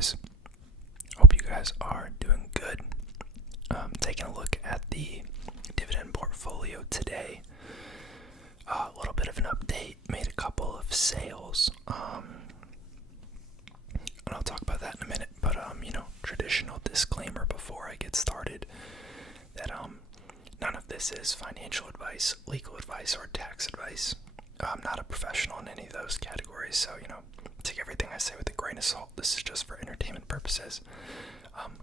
guys? Hope you guys are doing good. Taking a look at the dividend portfolio today. A little bit of an update. Made a couple of sales. And I'll talk about that in a minute. But traditional disclaimer before I get started that none of this is financial advice, legal advice, or tax advice. I'm not a professional in any of those categories, so take everything I say with a grain of salt. This is just for entertainment purposes.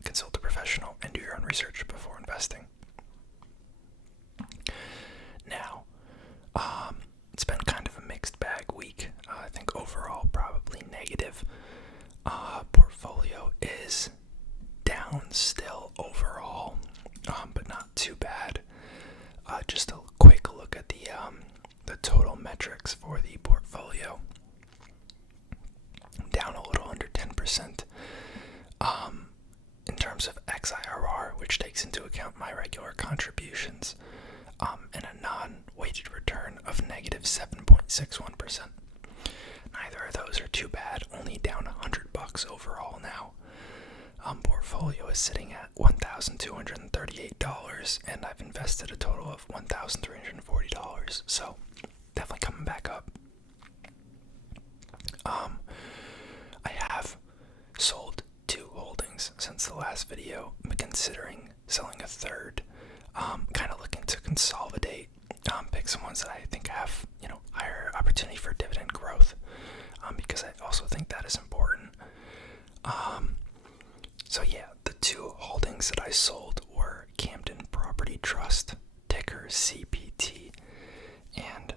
Consult a professional and do your own research before investing. Now, it's been kind of a mixed bag week. I think overall probably negative. Portfolio is down still overall, but not too bad. Just a quick look at the total metrics for the portfolio. Down a little under 10%. In terms of XIRR, which takes into account my regular contributions, and a non-weighted return of negative 7.61%. Neither of those are too bad, only down $100 overall now. Portfolio is sitting at $1,238, and I've invested a total of $1,340, so definitely coming back up. I have sold 2 holdings since the last video. I'm considering selling a third. Kind of looking to consolidate, pick some ones that I think have, higher opportunity for dividend growth, because I also think that is important. So yeah, the 2 holdings that I sold were Camden Property Trust, ticker CPT, and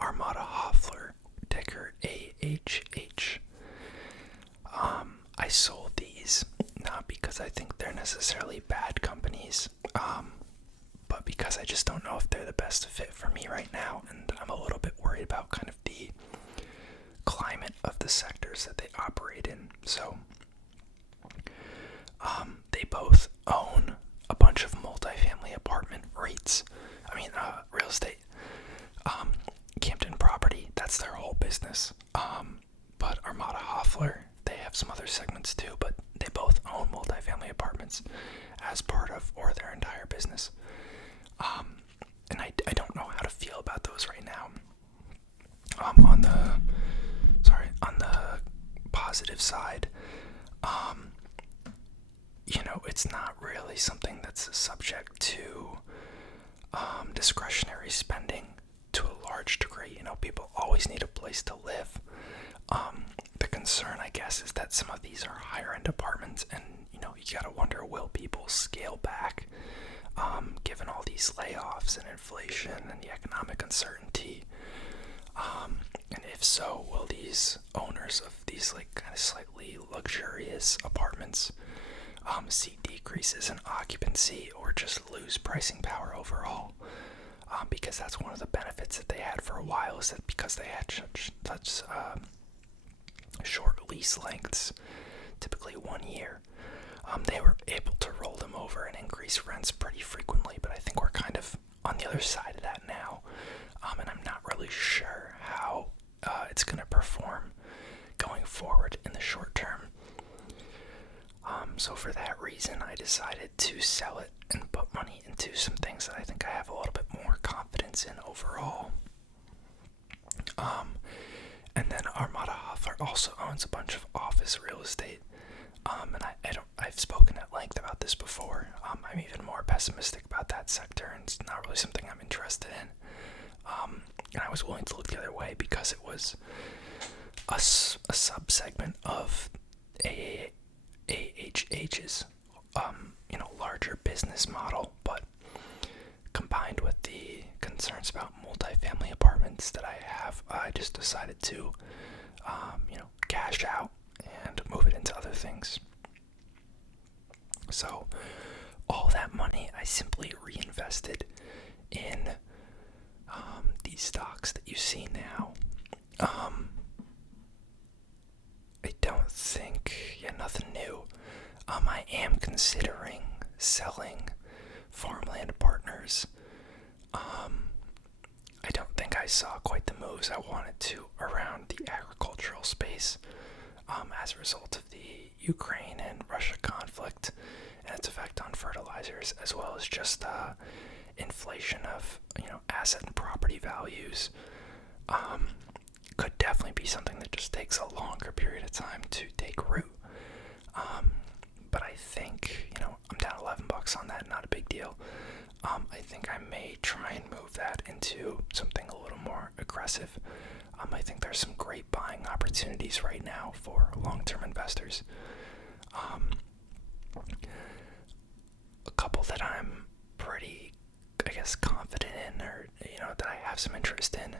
Armada Hoffler, ticker AHH. I sold these not because I think they're necessarily bad companies, but because I just don't know if they're the best fit for me right now, and I'm a little bit worried about kind of the climate of the sectors that they operate in. So they both own a bunch of multifamily apartment REITs. Real estate. Camden Property, that's their whole business. But Armada Hoffler, they have some other segments too, but they both own multifamily apartments as part of or their entire business. And I don't know how to feel about those right now. On the positive side, it's not really something that's subject to discretionary spending to a large degree. People always need a place to live. The concern, I guess, is that some of these are higher end apartments, and you gotta wonder, will people scale back given all these layoffs and inflation and the economic uncertainty? And if so, will these owners of these kind of slightly luxurious apartments see decreases in occupancy or just lose pricing power overall? Because that's one of the benefits that they had for a while, is that because they had such short lease lengths, typically 1 year, they were able to roll them over and increase rents pretty frequently. But I think we're kind of on the other side of that now, and I'm not really sure how it's going to perform going forward in the short term. So for that reason, I decided to sell it and put money into some things that I think I have a little bit more confidence in overall. And then Armada Hoffler also owns a bunch of office real estate. And I've spoken at length about this before. I'm even more pessimistic about that sector, and it's not really something I'm interested in. And I was willing to look the other way because it was a sub-segment of AHH's, larger business model, but combined with the concerns about multifamily apartments that I have, I just decided to, cash out and move it into other things. So all that money I simply reinvested in these stocks that you see now. I don't think, nothing new. I am considering selling Farmland Partners. I don't think I saw quite the moves I wanted to around the agricultural space. as a result of the Ukraine and Russia conflict and its effect on fertilizers, as well as just inflation of asset and property values. Could definitely be something that just takes a longer period of time to take root. But I think I'm down $11 on that, not a big deal. I think I may try and move that into something a little more aggressive. I think there's some great buying opportunities right now for long-term investors. A couple that I'm pretty, confident in, or that I have some interest in.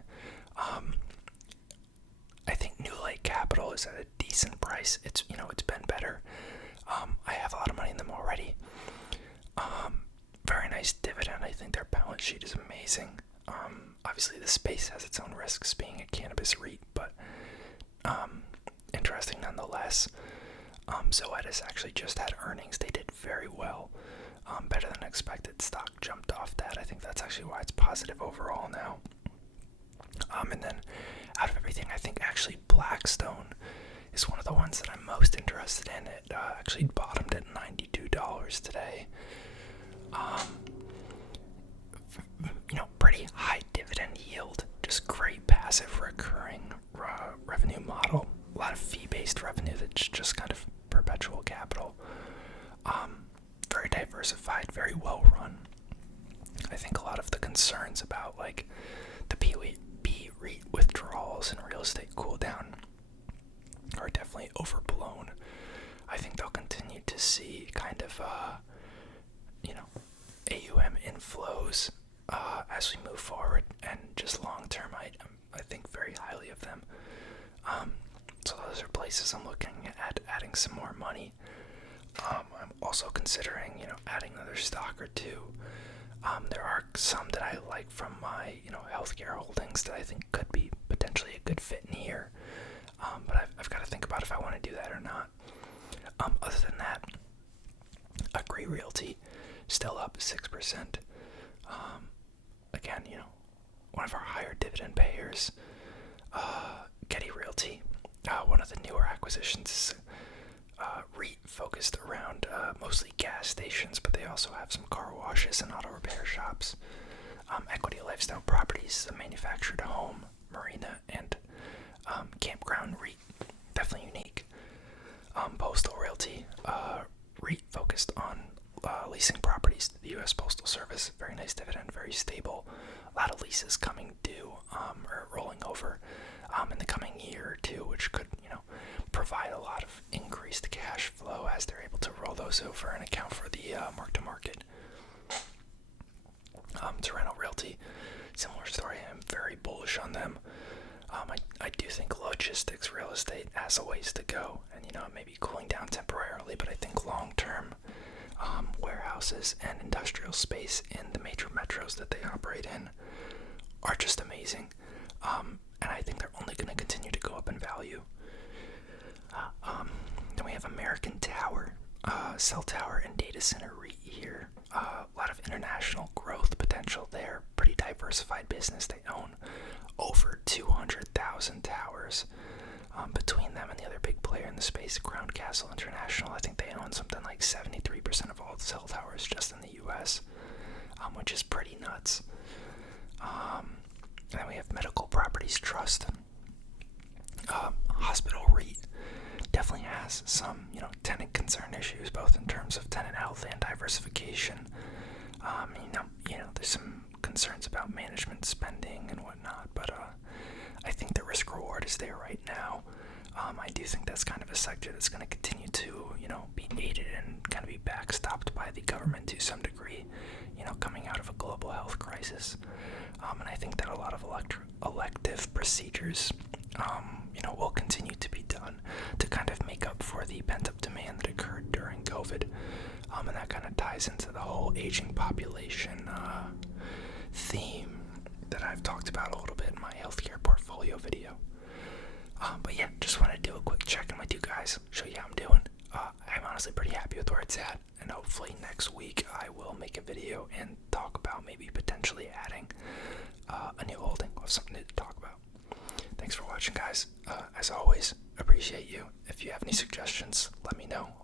I think New Lake Capital is at a decent price. It's been better. I have a lot of money in them already. Very nice dividend. I think their balance sheet is amazing. Obviously the space has its own risks being a cannabis REIT, but interesting nonetheless. Zoetis actually just had earnings. They did very well. Better than expected. Stock jumped off that. I think that's actually why it's positive overall now. And then out of everything, I think actually Blackstone is one of the ones that I'm most interested in. It actually bottomed at $92 today. Pretty high dividend yield, just great passive recurring revenue model. A lot of fee-based revenue that's just kind of perpetual capital. Very diversified, very well run. I think a lot of the concerns about the B REIT withdrawals and real estate cool down are definitely overblown. I think they'll continue to see kind of AUM inflows as we move forward, and just long term I think very highly of them. So those are places I'm looking at adding some more money. I'm also considering adding another stock or two. There are some that I like from my healthcare holdings that I think could be potentially a good fit in here, but I've got to think about if I want to do that or not. Other than that, Agree Realty still up 6%. Again, one of our higher dividend payers. Getty Realty, one of the newer acquisitions, REIT focused around mostly gas stations, but they also have some car washes and auto repair shops. Equity Lifestyle Properties, a manufactured home, marina, and campground REIT, definitely unique. Postal Realty, REIT focused on leasing properties to the U.S. Postal Service. Very nice dividend, very stable. A lot of leases coming due or rolling over in the coming year or two, which could provide a lot of increased cash flow as they're able to roll those over and account for the mark-to-market. Toronto Realty, similar story. I'm very bullish on them. I do think logistics real estate has a ways to go, and it may be cooling down temporarily, but I think long-term warehouses and industrial space in the major metros that they operate in are just amazing, and I think they're only going to continue to go up in value. Then we have American Tower, cell tower and data center REIT here. A lot of international growth potential there. Pretty diversified business. They own over 200,000 towers. Between them and the other big player in the space, Crown Castle International, I think they own something like 73% of all the cell towers just in the U.S., which is pretty nuts. And then we have Medical Properties Trust. Hospital REIT definitely has some, tenant concern issues, both in terms of tenant health and diversification. There's some concerns about management spending and whatnot, but I think the risk reward is there right now. I do think that's kind of a sector that's going to continue to, be aided and kind of be backstopped by the government to some degree, coming out of a global health crisis. And I think that a lot of elective procedures, will continue to be done to kind of make up for the pent-up demand that occurred during COVID. And that kind of ties into the whole aging population theme that I've talked about a little bit in my healthcare portfolio video. But yeah, just want to do a quick check-in with you guys, show you how I'm doing. I'm honestly pretty happy with where it's at, and hopefully next week I will make a video and talk about maybe potentially adding a new holding. We'll have something to talk about. Thanks for watching, guys. As always, appreciate you. If If you have any suggestions, let me know.